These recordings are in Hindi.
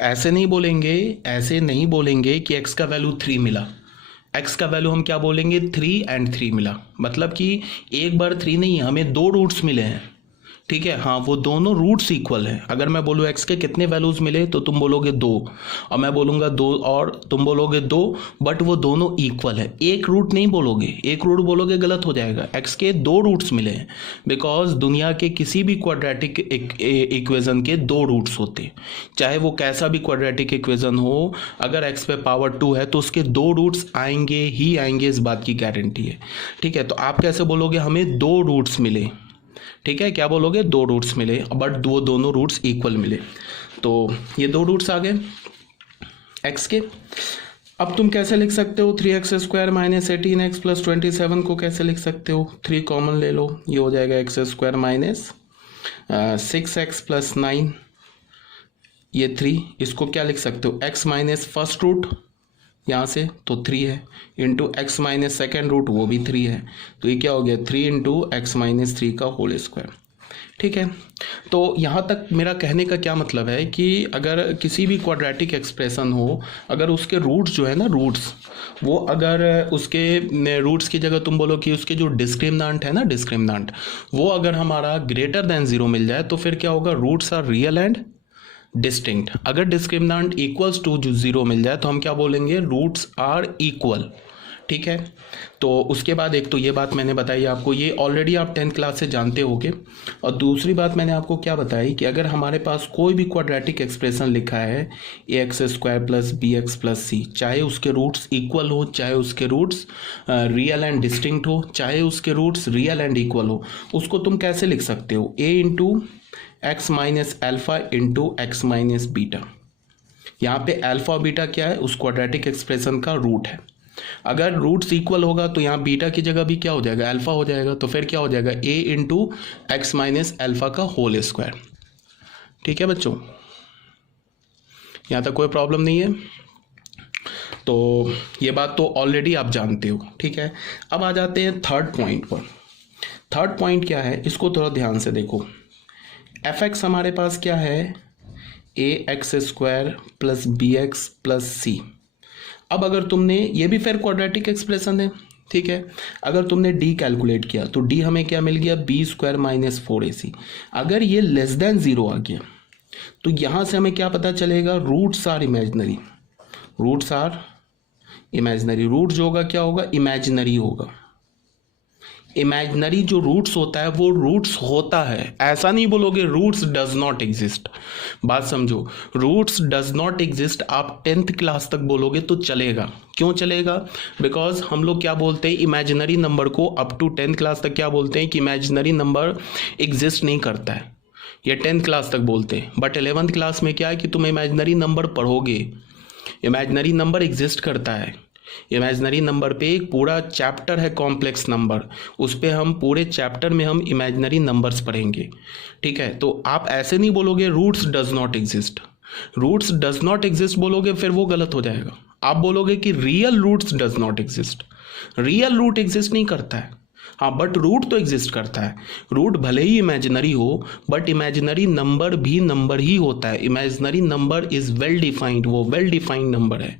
ऐसे नहीं बोलेंगे, ऐसे नहीं बोलेंगे कि x का वैल्यू 3 मिला। x का वैल्यू हम क्या बोलेंगे, 3 एंड 3 मिला, मतलब कि एक बार 3 नहीं, हमें दो रूट्स मिले हैं। ठीक है, हाँ वो दोनों रूट्स इक्वल हैं। अगर मैं बोलूँ x के कितने वैल्यूज मिले तो तुम बोलोगे 2, और मैं बोलूँगा 2 और तुम बोलोगे 2, बट वो दोनों इक्वल है। एक रूट नहीं बोलोगे, एक रूट बोलोगे गलत हो जाएगा। x के दो रूट्स मिले हैं, बिकॉज दुनिया के किसी भी क्वाड्रेटिक इक्वेशन के दो रूट्स होते हैं, चाहे वो कैसा भी क्वाड्रेटिक इक्वेशन हो। अगर x पे पावर 2 है तो उसके दो रूट्स आएंगे ही आएंगे, इस बात की गारंटी है। ठीक है, तो आप कैसे बोलोगे, हमें दो रूट्स मिले। ठीक है, क्या बोलोगे, दो रूट्स मिले, बट वो दोनों रूट्स इक्वल मिले। तो ये दो रूट्स आ गए x के। अब तुम कैसे लिख सकते हो, 3x² माइनस 18x प्लस 27 को कैसे लिख सकते हो, 3 कॉमन ले लो, ये हो जाएगा x² माइनस 6x प्लस 9, ये 3, इसको क्या लिख सकते हो, x माइनस फर्स्ट रूट यहाँ से तो 3 है, into x minus second root वो भी 3 है, तो ये क्या हो गया 3 इंटू एक्स माइनस 3 का होल स्क्वायर। ठीक है, तो यहाँ तक मेरा कहने का क्या मतलब है कि अगर किसी भी क्वाड्रेटिक एक्सप्रेशन हो, अगर उसके रूट्स जो है ना, रूट्स वो अगर उसके रूट्स की जगह तुम बोलो कि उसके जो डिस्क्रिमिनेंट है ना, डिस्क्रिमिनेंट वो अगर हमारा ग्रेटर देन 0 मिल जाए तो फिर क्या होगा, roots are real and distinct. अगर डिस्क्रिमिनेंट इक्वल्स टू जो 0 मिल जाए तो हम क्या बोलेंगे, रूट्स आर इक्वल। ठीक है, तो उसके बाद एक तो ये बात मैंने बताई आपको, ये ऑलरेडी आप 10th क्लास से जानते होगे। और दूसरी बात मैंने आपको क्या बताई कि अगर हमारे पास कोई भी क्वाड्रेटिक एक्सप्रेशन लिखा है ax² प्लस bx प्लस सी, चाहे उसके रूट्स इक्वल हो, चाहे उसके रूट्स रियल एंड डिस्टिंक्ट हो, चाहे उसके रूट्स रियल एंड इक्वल हो, उसको तुम कैसे लिख सकते हो, a into x minus alpha into x minus beta. यहाँ पे अल्फा और बीटा क्या है, उस क्वाड्रेटिक एक्सप्रेशन का रूट है। अगर रूट्स इक्वल होगा तो यहाँ बीटा की जगह भी क्या हो जाएगा, अल्फा हो जाएगा, तो फिर क्या हो जाएगा a into x minus alpha का होल स्क्वायर। ठीक है बच्चों, यहाँ तक कोई प्रॉब्लम नहीं है। तो ये बात तो ऑलरेडी आप जानते हो। ठीक है, अब आ जाते हैं थर्ड पॉइंट पर। थर्ड पॉइंट क्या है, इसको थोड़ा ध्यान से देखो। fx हमारे पास क्या है, ax² प्लस bx प्लस सी। अब अगर तुमने, ये भी फिर क्वाड्रेटिक एक्सप्रेशन है, ठीक है, अगर तुमने d कैलकुलेट किया तो d हमें क्या मिल गया, b² माइनस 4ac। अगर ये लेस देन 0 आ गया तो यहाँ से हमें क्या पता चलेगा, roots are imaginary, roots are imaginary. Root जो होगा क्या होगा, इमेजिनरी होगा। इमेजिनरी जो रूट्स होता है वो रूट्स होता है, ऐसा नहीं बोलोगे रूट्स डज नॉट एग्जिस्ट। बात समझो, रूट्स डज नॉट एग्जिस्ट आप 10th क्लास तक बोलोगे तो चलेगा। क्यों चलेगा, बिकॉज हम लोग क्या बोलते हैं, इमेजिनरी नंबर को अप टू 10th क्लास तक क्या बोलते हैं कि इमेजिनरी नंबर एग्जिस्ट नहीं करता है, ये 10th क्लास तक बोलते हैं। बट 11th क्लास में क्या है कि तुम इमेजिनरी नंबर पढ़ोगे, इमेजिनरी नंबर एग्जिस्ट करता है। इमेजिनरी नंबर पे एक पूरा चैप्टर है, कॉम्प्लेक्स नंबर, उस पे हम पूरे चैप्टर में हम इमेजिनरी नंबर्स पढ़ेंगे। ठीक है, तो आप ऐसे नहीं बोलोगे roots does not exist. Roots does not exist बोलोगे फिर वो गलत हो जाएगा। आप बोलोगे कि real roots does not exist. Real root exist नहीं करता है, हाँ बट रूट तो एग्जिस्ट करता है। रूट भले ही इमेजिनरी हो बट इमेजिनरी नंबर भी नंबर ही होता है। Imaginary number is well defined, वो वेल डिफाइंड नंबर है।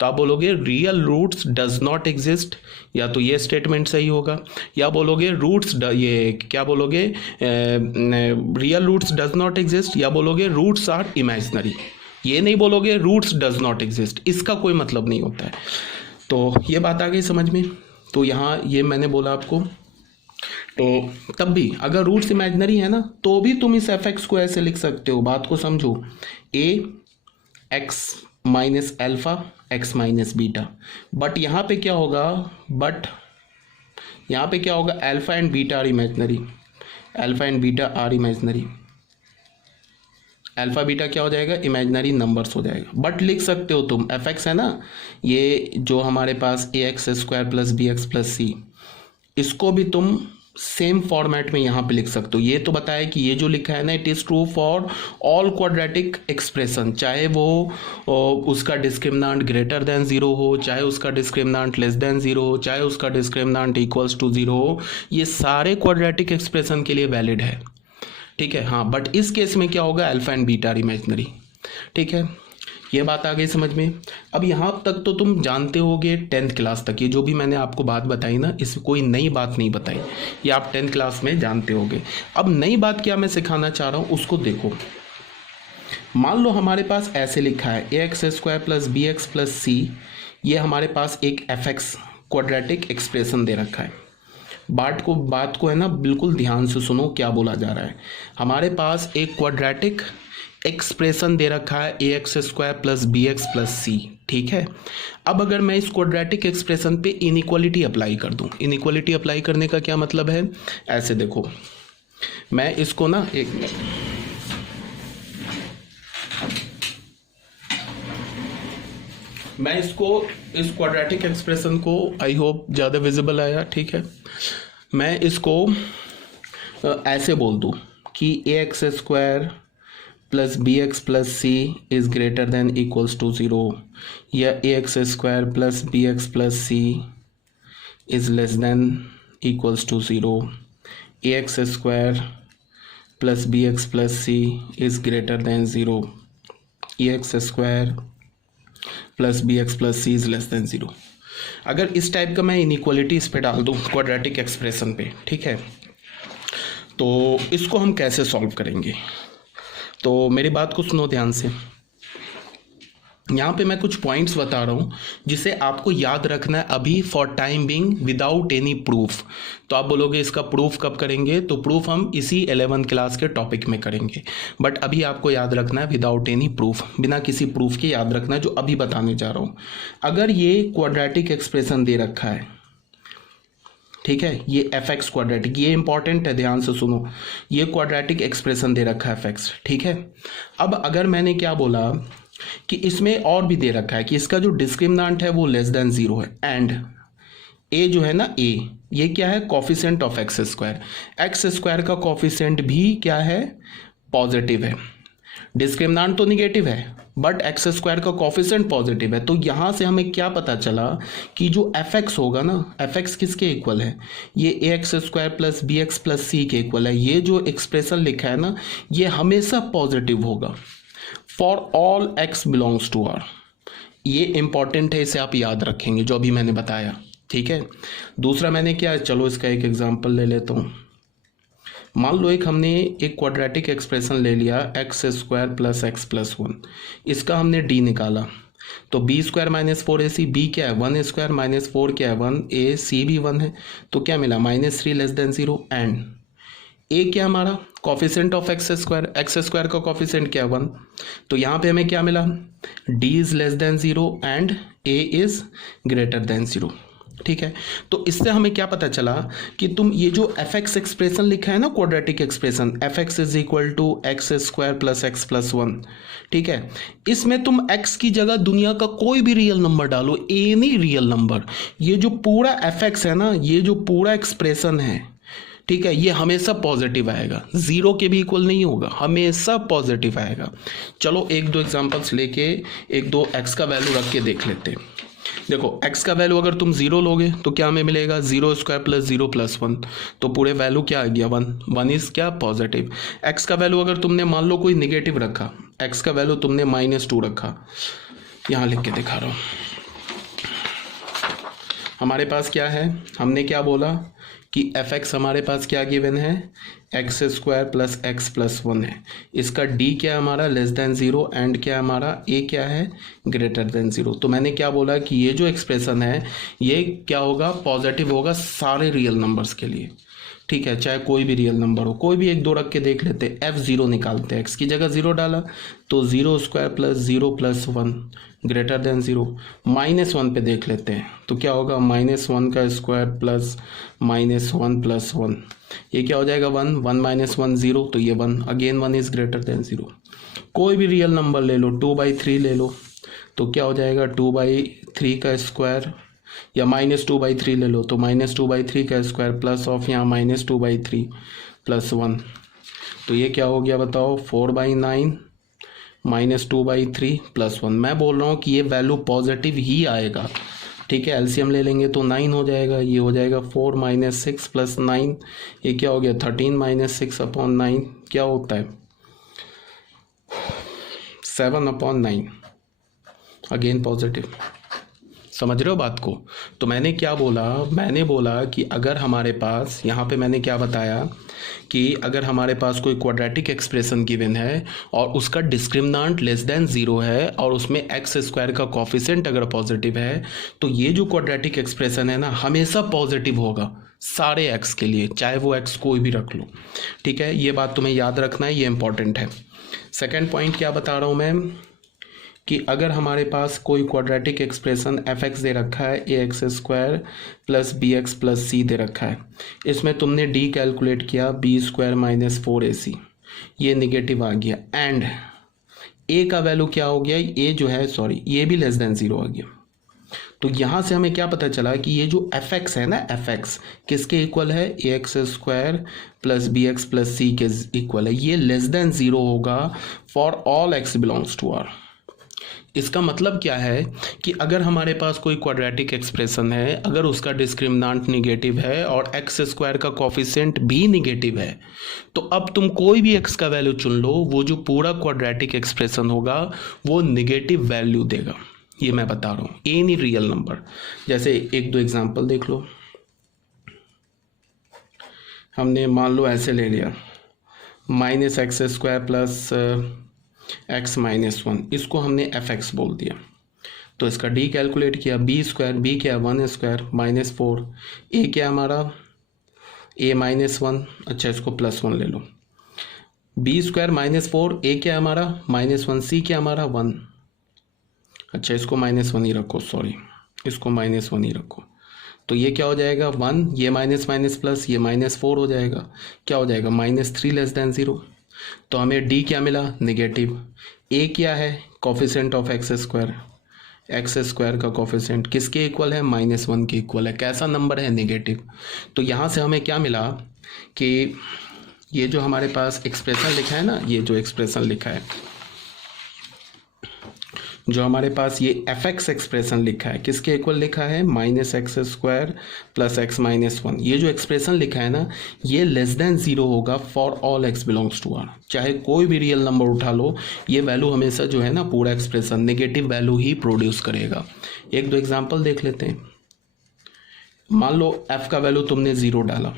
तो आप बोलोगे real roots does not exist, या तो ये स्टेटमेंट सही होगा, या बोलोगे रूट्स ये क्या बोलोगे, real roots does not exist, या बोलोगे रूट्स आर इमेजिनरी। ये नहीं बोलोगे रूट्स डज नॉट एग्जिस्ट, इसका कोई मतलब नहीं होता है। तो ये बात आ गई समझ में। तो यहाँ ये मैंने बोला आपको। तो तब भी अगर रूट्स इमेजिनरी है ना तो भी तुम इस fx को ऐसे लिख सकते हो। बात को समझो, a x minus alpha x minus beta, but यहाँ पे क्या होगा, बट यहाँ पे क्या होगा, alpha and beta are imaginary, alpha and beta are imaginary. Alpha beta क्या हो जाएगा, इमेजिनरी नंबर्स हो जाएगा। बट लिख सकते हो तुम, fx है ना, ये जो हमारे पास ax² प्लस bx प्लस सी, इसको भी तुम सेम फॉर्मेट में यहाँ पे लिख सकते हो। ये तो बताया कि ये जो लिखा है ना, it is true for all quadratic expression, चाहे वो उसका डिस्क्रिमिनेंट ग्रेटर देन 0 हो, चाहे उसका डिस्क्रिमिनेंट लेस देन 0 हो, चाहे उसका डिस्क्रिमिनेंट इक्वल्स टू 0 हो, ये सारे क्वाड्रेटिक एक्सप्रेशन के लिए वैलिड है। ठीक है, हाँ बट इस केस में क्या होगा, alpha and beta are imaginary. ठीक है, ये बात आ गई समझ में। अब यहाँ तक तो तुम जानते होगे 10th क्लास तक, ये जो भी मैंने आपको बात बताई ना, इसमें कोई नई बात नहीं बताई, ये आप 10th क्लास में जानते होगे। अब नई बात क्या मैं सिखाना चाह रहा हूँ उसको देखो। मान लो हमारे पास ऐसे लिखा है ax² प्लस bx प्लस सी, ये हमारे पास एक fx क्वाड्रेटिक एक्सप्रेशन दे रखा है। बात को है ना बिल्कुल ध्यान से सुनो क्या बोला जा रहा है। हमारे पास एक क्वाड्रेटिक एक्सप्रेशन दे रखा है ax² प्लस bx प्लस सी, ठीक है। अब अगर मैं इस क्वाड्रेटिक एक्सप्रेशन पे इनइक्वालिटी अप्लाई कर दूं, इनइक्वालिटी अप्लाई करने का क्या मतलब है, ऐसे देखो, मैं इसको ना इस क्वाड्रेटिक एक्सप्रेशन को, आई होप ज़्यादा विजिबल आया, ठीक है। मैं इसको ऐसे बोल दूं कि ax² plus bx plus c is greater than equals to 0, या ax² plus bx plus c is less than equals to 0, ax² plus bx plus c is greater than 0, ax² plus bx plus c is less than 0। अगर इस टाइप का मैं इनइक्वालिटी इस पे डाल दूँ क्वाड्रेटिक एक्सप्रेशन पे, ठीक है, तो इसको हम कैसे सॉल्व करेंगे। तो मेरी बात को सुनो ध्यान से, यहाँ पे मैं कुछ पॉइंट्स बता रहा हूँ जिसे आपको याद रखना है अभी for time being without any proof. तो आप बोलोगे इसका प्रूफ कब करेंगे, तो प्रूफ हम इसी 11th क्लास के टॉपिक में करेंगे, बट अभी आपको याद रखना है विदाउट एनी प्रूफ, बिना किसी प्रूफ के याद रखना है जो अभी बताने जा रहा हूँ। अगर ये क्वाड्रेटिक एक्सप्रेशन दे रखा है, ठीक है, ये fx क्वाड्रेटिक, ये इंपॉर्टेंट है, ध्यान से सुनो, ये क्वाड्रेटिक एक्सप्रेशन दे रखा है fx, ठीक है। अब अगर मैंने क्या बोला कि इसमें और भी दे रखा है कि इसका जो डिस्क्रिमिनेंट है वो लेस देन 0 है, एंड a जो है ना a, ये क्या है, कॉफिशिएंट ऑफ x² का कॉफिशिएंट भी क्या है, पॉजिटिव है। डिस्क्रिमिनेंट तो निगेटिव है बट x² का कॉफिशिएंट पॉजिटिव है। तो यहाँ से हमें क्या पता चला कि जो fx होगा ना, fx किसके इक्वल है, ये ax² plus bx plus C के इक्वल है। ये जो एक्सप्रेशन लिखा है ना, ये हमेशा पॉजिटिव होगा for all x belongs to r। ये इंपॉर्टेंट है, इसे आप याद रखेंगे जो अभी मैंने बताया, ठीक है। दूसरा मैंने क्या, चलो इसका एक एग्जांपल ले लेता हूँ। मान लो हमने एक क्वाड्रेटिक एक्सप्रेशन ले लिया x² प्लस x प्लस 1, इसका हमने d निकाला, तो b² माइनस 4ac, b क्या है 1² माइनस 4 क्या है 1, a c भी 1 है, तो क्या मिला -3 लेस देन 0, एंड a क्या हमारा कॉफिशिएंट ऑफ x² का कॉफिशिएंट क्या है 1, तो यहाँ पे हमें क्या मिला, d is less than 0 and a is greater than 0, ठीक है। तो इससे हमें क्या पता चला कि तुम ये जो fx एक्सप्रेशन लिखा है ना, quadratic expression fx is equal to x² plus x plus 1, ठीक है, इसमें तुम x की जगह दुनिया का कोई भी रियल नंबर डालो, एनी रियल नंबर, ये जो पूरा fx है ना, ये जो पूरा एक्सप्रेशन है, ठीक है, ये हमेशा पॉजिटिव आएगा, 0 के भी इक्वल नहीं होगा, हमेशा पॉजिटिव आएगा। चलो एक दो एग्जांपल्स लेके एक दो x का वैल्यू रख के देख लेते हैं। देखो x का वैल्यू अगर तुम 0 लोगे तो क्या हमें मिलेगा, 0² प्लस 0 प्लस 1, तो पूरे वैल्यू क्या आ गया 1 इज क्या पॉजिटिव। x का वैल्यू अगर तुमने मान लो कोई निगेटिव रखा, x का वैल्यू तुमने -2 रखा, यहाँ लिख के दिखा रहा हूँ। हमारे पास क्या है, हमने क्या बोला कि fx हमारे पास क्या गिवन है, x² प्लस x प्लस 1 है, इसका d क्या हमारा लेस देन 0 एंड क्या हमारा a क्या है ग्रेटर देन 0। तो मैंने क्या बोला कि ये जो एक्सप्रेशन है ये क्या होगा, पॉजिटिव होगा सारे रियल नंबर्स के लिए, ठीक है, चाहे कोई भी रियल नंबर हो, कोई भी एक दो रख के देख लेते। f0 निकालते हैं, x की जगह 0 डाला तो 0² प्लस 0 प्लस 1 ग्रेटर देन 0। -1 पे देख लेते हैं तो क्या होगा, -1 का स्क्वायर प्लस -1 प्लस 1, ये क्या हो जाएगा 1 - 1 0, तो ये 1 अगेन 1 इज ग्रेटर देन 0। कोई भी रियल नंबर ले लो, 2/3 ले लो तो क्या हो जाएगा 2/3 का स्क्वायर, या -2/3 ले लो तो -2/3 का स्क्वायर प्लस ऑफ यहाँ -2/3 प्लस 1, तो ये क्या हो गया बताओ 4/9 -2/3 प्लस 1। मैं बोल रहा हूँ कि ये वैल्यू पॉजिटिव ही आएगा, ठीक है। एलसीएम ले लेंगे तो 9 हो जाएगा, ये हो जाएगा 4 - 6 प्लस 9, ये क्या हो गया 13 - 6/9, क्या होता है 7/9 अगेन पॉजिटिव। समझ रहे हो बात को? तो मैंने क्या बोला, मैंने बोला कि अगर हमारे पास, यहाँ पे मैंने क्या बताया कि अगर हमारे पास कोई क्वाड्रेटिक एक्सप्रेशन गिवन है और उसका डिस्क्रिमिनेंट लेस देन 0 है और उसमें एक्स स्क्वायर का कोफिशिएंट अगर पॉजिटिव है, तो ये जो क्वाड्रेटिक एक्सप्रेशन है ना हमेशा पॉजिटिव होगा सारे एक्स के लिए, चाहे वो एक्स कोई भी रख लो। ठीक है, ये बात तुम्हें याद रखना है, ये इंपॉर्टेंट है। सेकेंड पॉइंट क्या बता रहा हूँ मैं कि अगर हमारे पास कोई क्वाड्रेटिक एक्सप्रेशन एफ एक्स दे रखा है, A X square plus B X plus C दे रखा है, इसमें तुमने डी कैलकुलेट किया बी स्क्वायर माइनस 4ac, ये निगेटिव आ गया, एंड ए का वैल्यू क्या हो गया, ए जो है सॉरी ये भी लेस देन 0 आ गया। तो यहाँ से हमें क्या पता चला कि ये जो एफ एक्स है ना, एफ एक्स किसके इक्वल है, A X square plus B X plus C के इक्वल है, ये लेस देन 0 होगा for all x belongs to R. इसका मतलब क्या है कि अगर हमारे पास कोई क्वाड्रेटिक एक्सप्रेशन है, अगर उसका डिस्क्रिमिनेंट निगेटिव है और एक्स स्क्वायर का कोफिशिएंट भी निगेटिव है, तो अब तुम कोई भी एक्स का वैल्यू चुन लो, वो जो पूरा क्वाड्रेटिक एक्सप्रेशन होगा वो निगेटिव वैल्यू देगा। ये मैं बता रहा हूँ, एनी रियल नंबर। जैसे एक दो एग्जांपल देख लो, हमने मान लो ऐसे ले लिया minus x square plus x minus 1, इसको हमने एफ एक्स बोल दिया। तो इसका डी कैलकुलेट किया, बी स्क्वायर, बी क्या 1 स्क्वायर माइनस 4, ए क्या हमारा ए माइनस 1, अच्छा इसको प्लस 1 ले लो, बी स्क्वायर माइनस 4, ए क्या हमारा माइनस 1, सी क्या हमारा 1, अच्छा इसको माइनस 1 ही रखो, सॉरी इसको माइनस 1 ही रखो। तो ये क्या हो जाएगा 1, ये माइनस माइनस प्लस, ये माइनस 4 हो जाएगा, क्या हो जाएगा -3 लेस देन 0। तो हमें डी क्या मिला, नेगेटिव। ए क्या है, coefficient of x square, x square का कोफिशिएंट किसके इक्वल है, -1 के इक्वल है, कैसा नंबर है, नेगेटिव। तो यहाँ से हमें क्या मिला कि ये जो हमारे पास एक्सप्रेशन लिखा है ना, ये जो एक्सप्रेशन लिखा है, जो हमारे पास ये एफ एक्स एक्सप्रेशन लिखा है, किसके इक्वल लिखा है, minus x square plus x minus 1, ये जो एक्सप्रेशन लिखा है ना ये लेस देन 0 होगा for all x belongs to R. चाहे कोई भी रियल नंबर उठा लो, ये वैल्यू हमेशा जो है ना पूरा एक्सप्रेशन नेगेटिव वैल्यू ही प्रोड्यूस करेगा। एक दो एग्जाम्पल देख लेते हैं। मान लो एफ का वैल्यू तुमने 0 डाला,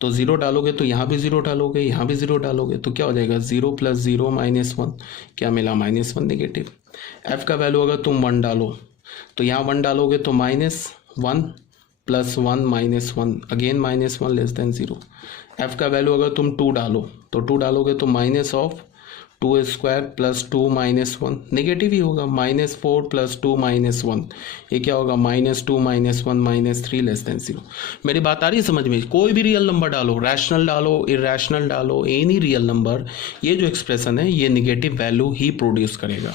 तो 0 डालोगे तो यहाँ भी 0 डालोगे, यहाँ भी 0 डालोगे, तो क्या हो जाएगा 0 + 0 -1, क्या मिला -1 नेगेटिव। एफ का वैल्यू अगर तुम 1 डालो तो यहाँ 1 डालोगे तो -1 + 1 -1, अगेन -1 लेस देन 0। एफ का वैल्यू अगर तुम 2 डालो तो 2 डालोगे तो -2 स्क्वायर प्लस 2 -1, नेगेटिव ही होगा, -4 + 2 -1, ये क्या होगा -2 -1 -3 लेस देन 0। मेरी बात आ रही है समझ में? कोई भी रियल नंबर डालो, रैशनल डालो, इरेशनल डालो, एनी रियल नंबर, ये जो एक्सप्रेशन है ये निगेटिव वैल्यू ही प्रोड्यूस करेगा।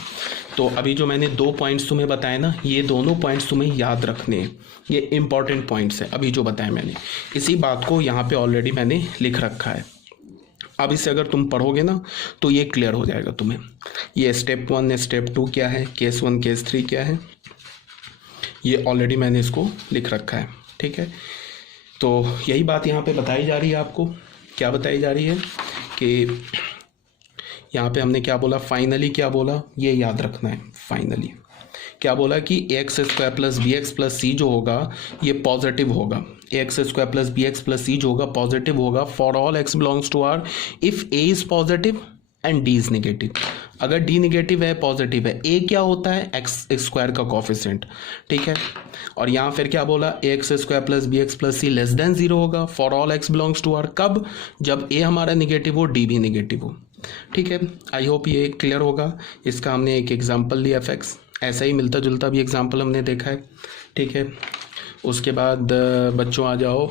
तो अभी जो मैंने 2 पॉइंट्स तुम्हें बताए ना, ये दोनों पॉइंट्स तुम्हें याद रखने हैं, ये इंपॉर्टेंट पॉइंट्स हैं अभी जो बताए मैंने। इसी बात को यहाँ पे ऑलरेडी मैंने लिख रखा है, अब इसे अगर तुम पढ़ोगे ना तो ये क्लियर हो जाएगा तुम्हें। ये स्टेप 1 स्टेप 2 क्या है, केस 1 केस 3 क्या है, ये ऑलरेडी मैंने इसको लिख रखा है। ठीक है, तो यही बात यहाँ पे बताई जा रही है आपको। क्या बताई जा रही है कि यहाँ पे हमने क्या बोला, फाइनली क्या बोला, ये याद रखना है। फाइनली क्या बोला कि X square plus B X plus C जो होगा ये पॉजिटिव होगा, X square plus B X plus C जो होगा पॉजिटिव होगा for all x belongs to R if A is positive and D is negative. अगर डी नेगेटिव है पॉजिटिव है, ए क्या होता है, एक्स स्क्वायर का कोफिशिएंट। ठीक है, और यहाँ फिर क्या बोला, X square plus B X plus C less than 0 होगा for all x belongs to R, कब, जब ए हमारा नेगेटिव हो डी भी नेगेटिव हो। ठीक है, आई होप ये क्लियर होगा। इसका हमने एक एग्जाम्पल लिया एफ एक्स, ऐसा ही मिलता जुलता भी एग्जाम्पल हमने देखा है। ठीक है, उसके बाद बच्चों आ जाओ